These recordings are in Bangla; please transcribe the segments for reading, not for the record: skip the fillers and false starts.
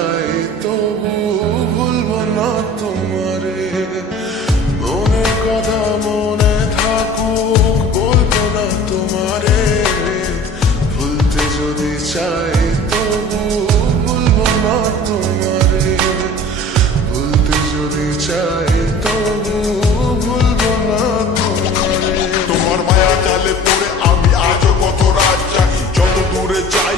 চাই তবু ভুলবো না তোমারে। মনের কথা মনে থাকুক বলবো না তোমারে। ভুলতে যদি চাই তবু ভুলবো না তোমারে। ভুলতে যদি চাই তবু ভুলবো না তোমারে। তোমার মায়া জালে পড়ে আমি আজও কত রাত জাগি। যত দূরে যাই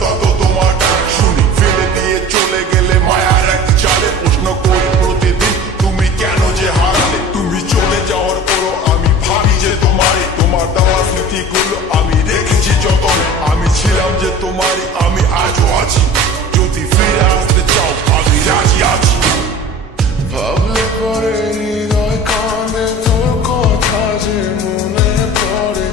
তত তোমার ডাক শুনি। ফেলে দিয়ে চলে গেলে মায়ার এক চালে প্রশ্ন করি প্রতিদিন তুমি কেন যে হারালে। তুমি চলে যাওয়ার পরও আমি ভাবি যে তোমারই। তোমার দেওয়া স্মৃতিগুলো আমি রেখেছি যতনে। আমি ছিলাম যে তোমারই, আমি আজও আছি। যদি ফিরে আসতে চাও আমি রাজি আছি। ভাবলে পরে হৃদয় কাঁদে তোর কথা যে মনে পড়ে।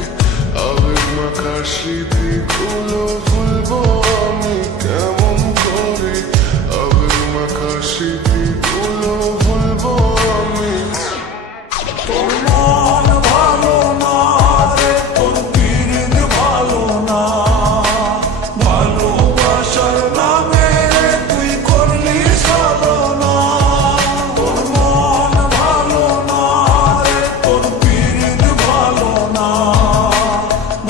আবেগ মাখা স্মৃতিগুলো ভুলবো আমি কেমন করে। আবেগ মাখা স্মৃতিগুলো ভুলবো আমি। তোর মন ভালো না রে, তোর পিরিত ভালো না। ভালোবাসার নামে তুই করলি ছলনা। তোর মন ভালো না রে, তোর পিরিত ভালো না।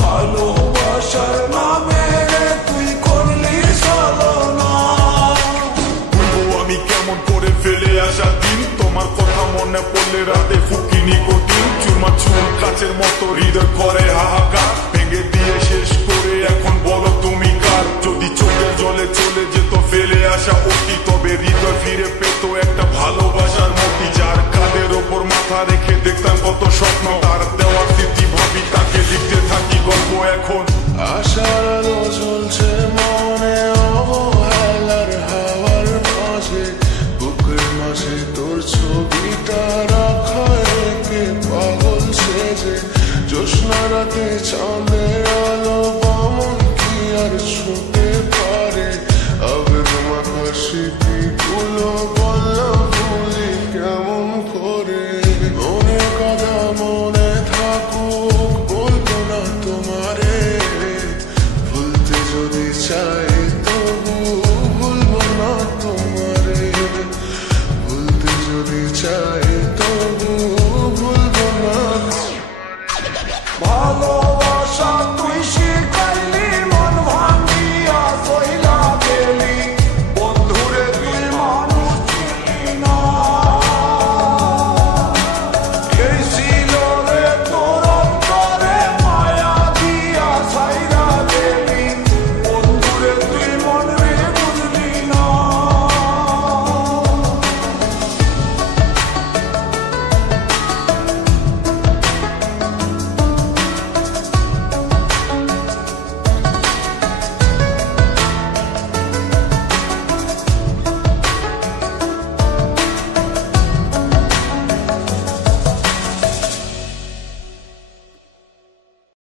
ভালোবাসার নামে তুই করলি ছলনা। ভুলবো আমি কেমন করে ফেলে আসা দিন। তোমার কথা মনে পড়লে রাতে ফুকিনি কঠিন। চুরমা চুর কাচের মতো হৃদয় করে হাহাকার। ভেঙে দিয়ে শেষ করে এখন বলো তুমি কার। যদি চোখের জলে চলে যেত ফেলে আসা অতি, তবে হৃদয় ফিরে পেত একটা ভালোবাসার মতি। যার কাঁধের ওপর মাথা রেখে দেখতাম কত স্বপ্ন।